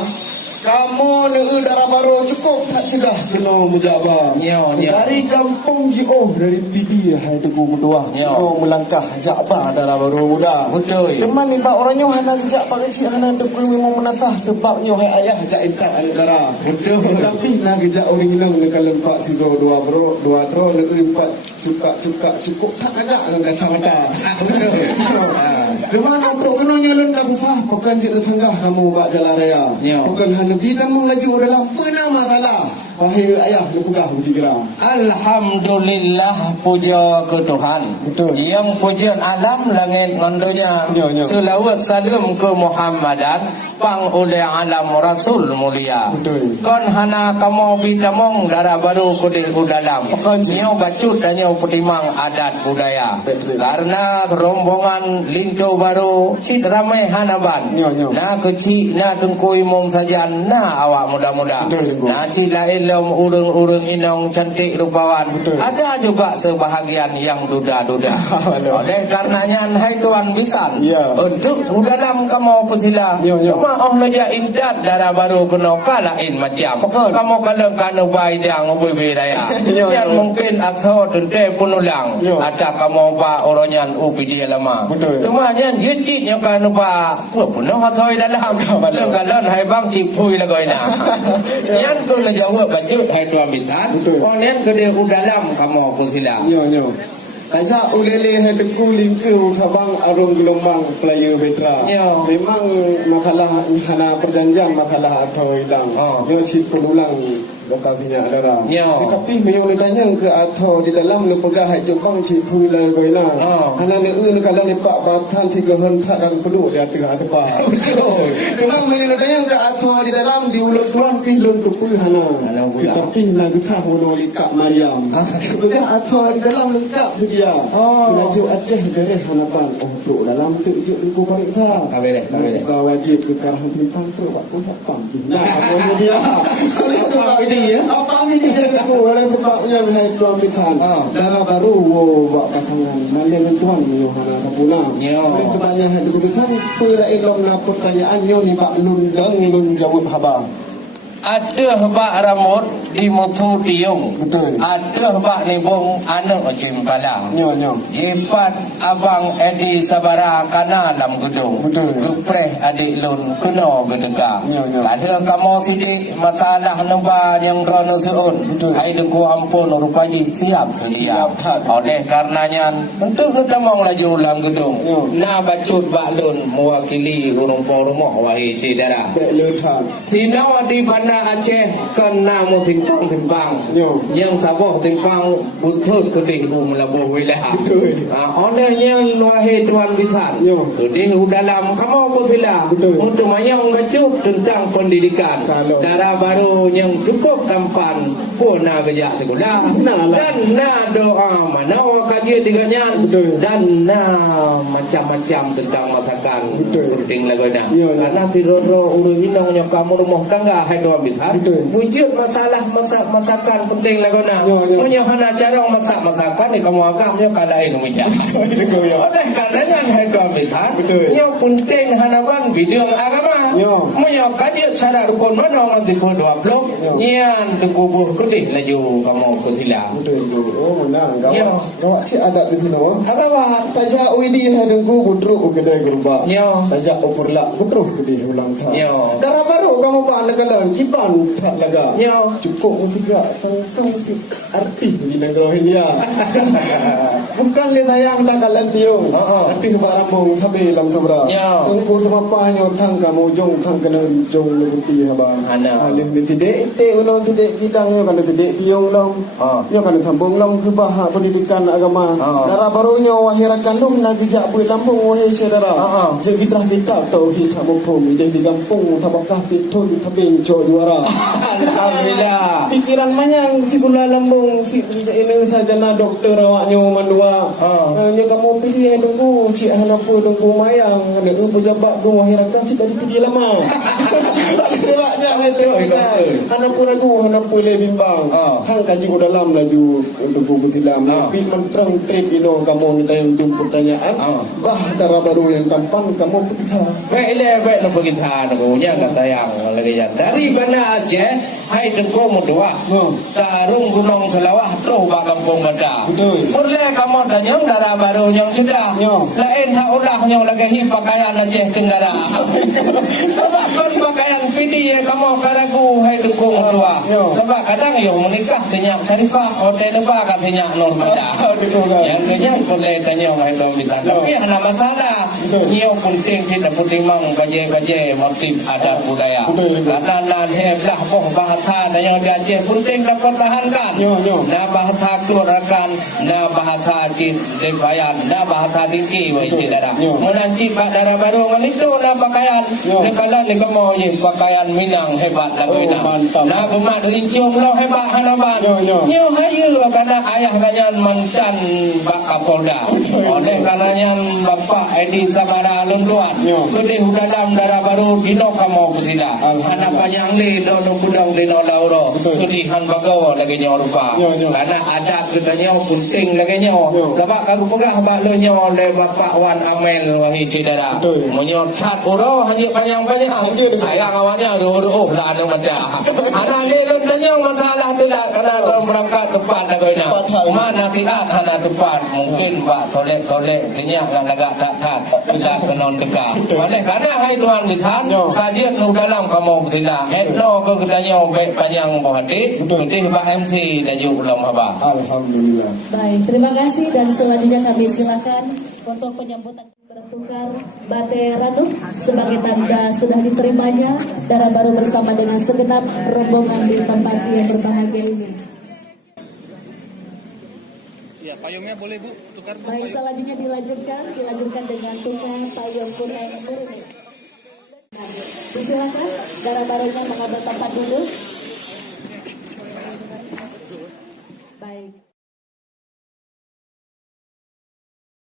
mujabah. Kamu neu darah baru cukup tak cegah kena mujabah. Dari kampung Jioh dari PD hai teguh mudah. Oh melangkah jak apa darah baru muda. Betul. Teman ni bak orangnya hana jak pak kecil hana teguh memang menasah sebabnya hai ayah jak ingkat negara. Betul. Tapi nak jak orang hilang nak lempak sigo dua tro neu empat cukup tak ada dengan kacamata. Betul. Rumah nak bro kena nyalon tak susah bukan je tenggah kamu bak jalan raya. Bukan lebih kamu laju dalam pernah masalah. Wahai ayah, lu pegah bergerak. Alhamdulillah, puja ke Tuhan. Betul. Yang pujian alam langit ngondonya. Selawat salam ke Muhammadan pang oleh alam Rasul mulia. Betul. Kon hana kamu bitamong darah baru kudil udalam. Nyo bacut dan nyo petimang adat budaya. Betul. Karena rombongan linto baru cid ramai hanaban. Na kecil na tungkui mong sajan na awak muda-muda. Na cid lain urung-urung inong cantik rupawan. Betul. Ada juga sebahagian yang duda-duda. Oleh karenanya hai tuan bisan. Untuk dalam kamu pesila. Oh leja indat darah baru kena kalain macam. Kamu kalau kanu baidang ubi daya. Yang mungkin atau tente pun ulang. Ada kamu ba oronyan ubi dia lama. Cuma yang jicitnya kanu ba pun atau dalam. Kalau hai bang cipui lagi na. Yang kau leja baju hai tuan bisan. Oh yang kede dalam kamu pesila. Ajak ulele hai teku lingku sabang arung gelombang player vetra. Memang makalah hana perjanjian makalah atau hilang. Yo cip penulang lokasinya darah. Tapi memang ditanya ke atau di dalam lu pegah hai jepang cip pulai goina. Hana neu kalau lepak batan 3 hentak kang peduk dia tengah tepat. Betul. Memang memang ditanya ke atau di dalam di ulut tuan pi lun tukui hana. Tapi nak ditah mono likak Maryam. Pegah atau di dalam lengkap dia. Rajuk Aceh beres hanapan. Untuk dalam tu juk lupa balik tak. Kau wajib ke karah bintang tu waktu hapam. Nah, apa dia? Apa dia? Apa dia? Aku dalam tempatnya hai tuan bitan. Darah baru buat pasangan. Malang tuan Yohana Kapuna. Oleh sebabnya hai tu bitan pula elok na pertanyaan yo ni bak lundang lun jawab haba. Ada bak ramut di mutu tiung. Betul. Ada bak nibung anak cimpala. Jipat abang Edi Sabara kana dalam gedung. Betul. Gepreh adik lun kena gedega. Ada kamu sidik masalah neba yang rono seun. Hai deku ampun rupanya siap sedia. Oleh karenanya untuk nutamong laju dalam gedung. Na bacut bak lun mewakili urung pormoh wahai cidara. Belutan. Sinawa di bandar Aceh kena mau timpang yang saboh timpang butut kedih melabuh wilayah. Orangnya wahai tuan bisan kedih dalam kamu pun sila untuk mayang bacut tentang pendidikan darah baru yang cukup tampan pun nak kerja sekolah dan nak doa mana kaji tiganya dan nak macam-macam tentang masakan penting lagu nak karena tidur urus hinangnya kamu rumah tangga hai doa wujud masalah masakan penting lah kau nak. Punya hana cara masakan ni kamu agamnya kalain mujak. Oleh karenanya hai kau ambitan. Yang penting hanawan bidang agama. Punya kajian cara rukun mana orang tipu 20. Nyan dikubur kedih laju kamu ke sila. Oh menang. Awak cik adat di sini. Agama tajak uidi hai dengku butruk kedai gerba. Tajak upurlak butruk kedih ulang tahun. Darah baru kamu pak nekalan kipan tak laga. Cukup juga sang arti di negara India. Bukan le tayang dah kalan tiung. Arti barang mong sabi lam sobra. Ungku sama panyo tang kamu jong tang kena jong lebuti haba. Ada tidak ite ulang tidak bidang yo kan tidak tiung long. Yo kan tambung long ke bah pendidikan agama. Darah barunya wahirakan lum nak dijak buat lambung wahai saudara. Jadi kita tauhid hamupum di kampung tabakah pitun tabing jo juara. Alhamdulillah. Pikiran manyang si gula lambung si ini saja na doktor awaknya mandua. Nya kamu pilih dungku cik hanapu dungku mayang ada pejabat dua wahirakan cik tadi pilih lama. Tak ada itu kan. Anak pun aku, anak pun lebih bimbang. Hang kaji ko dalam laju untuk buku tilam. Tapi menterang trip ino kamu minta yang jumpa pertanyaan. Bah darah baru yang tampan kamu pergi. Baik nak pergi tahan aku nya kata yang lagi yang dari Banda Aceh hai dengko mudua. Tarung Gunung Selawah tu ba kampung Banda. Betul. Boleh kamu tanya darah baru yang sudah. Lain hak ulah yang lagi hi pakaian Aceh Tenggara. Sebab pakaian pidi kamu karagu hai dengko mudua. Sebab kadang yang menikah tanya Syarifah hotel apa katanya Nur Banda. Yang kenyang boleh tanya hai dong kita. Tapi ada masalah. Nyo penting tidak penting mang baje motif adat budaya. Karena heblah boh bahasa yang di Aceh penting dapat tahankan. Nah bahasa keluarkan, nah bahasa cint depayan, nah bahasa tinggi wei tidak ada. Menanci pak darah baru ngan itu nah pakaian. Nekalan ni kamu ye pakaian Minang hebat lagu Minang. Nah gemak rincium lo hebat hanaban. Nyo hayu karena ayah kanyan mantan Pak Kapolda. Oleh karenanya Bapak Edi Sabara Lunduan. Kudi dalam darah baru dino kamu tidak. Anak panjang ni dono budang dino lauro. Kudi han bagawa lagi nyo rupa. Karena adat kita nyo penting lagi nyo. Sebab kagu pegah bak lo nyo le Bapak Wan Amel wahi cidara. Menyo tat uro hanya panjang-panjang. Sayang awalnya oh lah ada mata. Anak ni lo nyo masalah tu lah karena orang berangkat tepat lagi na. Mana tiat hana tepat mungkin Pak tolek kenyak ngan lagak tak tidak kenon dekat. Oleh kerana hai tuan lihat kajian nu dalam kamu tidak etno ke kedanya baik panjang bohati ketih Pak MC dan juga belum haba. Alhamdulillah. Baik, terima kasih dan selanjutnya kami silakan untuk penyambutan bertukar Bate Ranu sebagai tanda sudah diterimanya darah baru bersama dengan segenap rombongan di tempat yang berbahagia ini. Ya, payungnya boleh Bu, tukar Bu. Baik, selanjutnya dilanjutkan dengan tukar payung kuning murni. Disilakan darah barunya mengambil tempat duduk.